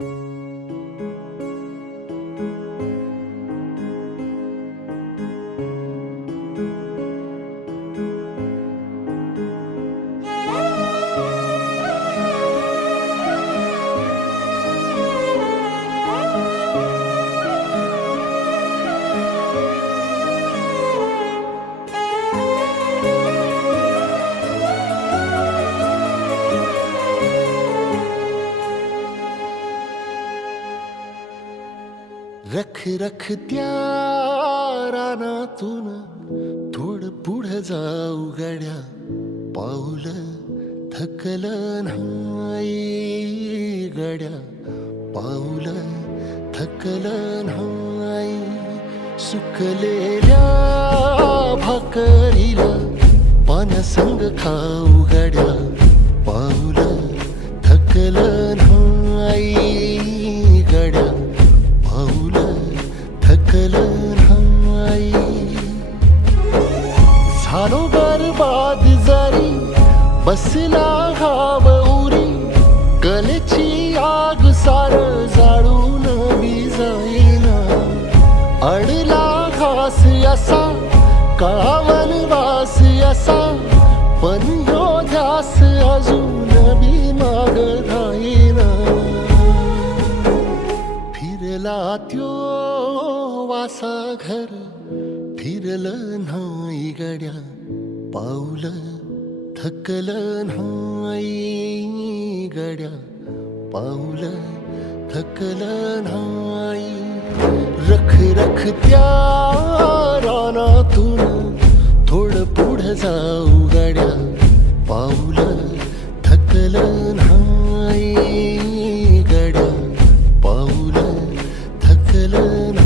रख रख त्या रानातून थोडं पुढं जाऊ गड्या, पाऊल थकलं नाही गड्या, पाऊल थकलं नाही. सुकलेल्या भाकरीला पानसंग खाऊ गड्या, पाऊल थकलं नाही गड्या, पाऊल थकलं नाही. झालो बरबाद जरी बसला घाव उरी, कलेची आग सार जाळून बी जाईना. अडला घास असा काळा वनवास असा, पण ह्यो ध्यास अजून बी माग राहीना. फिरला त्यो वासा घर फिरलं नाही गड्या, पाऊल थकलं नाही गड्या, पाऊल थकलं नाही. रख रख त्या रानातून थोडं पुढं जाऊ गड्या, पाऊल थकलं नाही गड्या, पाऊल थकलं नाही.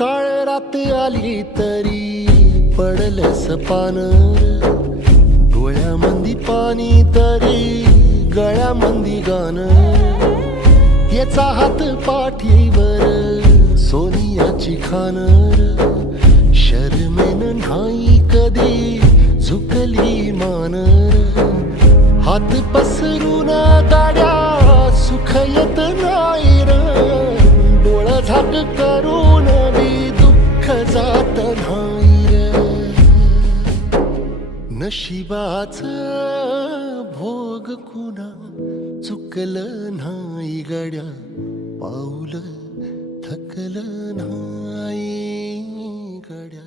काळ रात आली तरी पडलंस पानर, डोळ्यामंदी पाणी तरी गळ्यामंदी गाणं. याचा हात पाठीवर सोनियाची खानर, शर्मेन नाही कधी झुकली मानर. हात पसरून गाड्या सुख येत नाही र, डोळ झाक करून बी दुःख जात नाही र. नशिबाचं भोग कुणा चुकलं नाही गड्या, पाऊल थकलं नाही गड्या.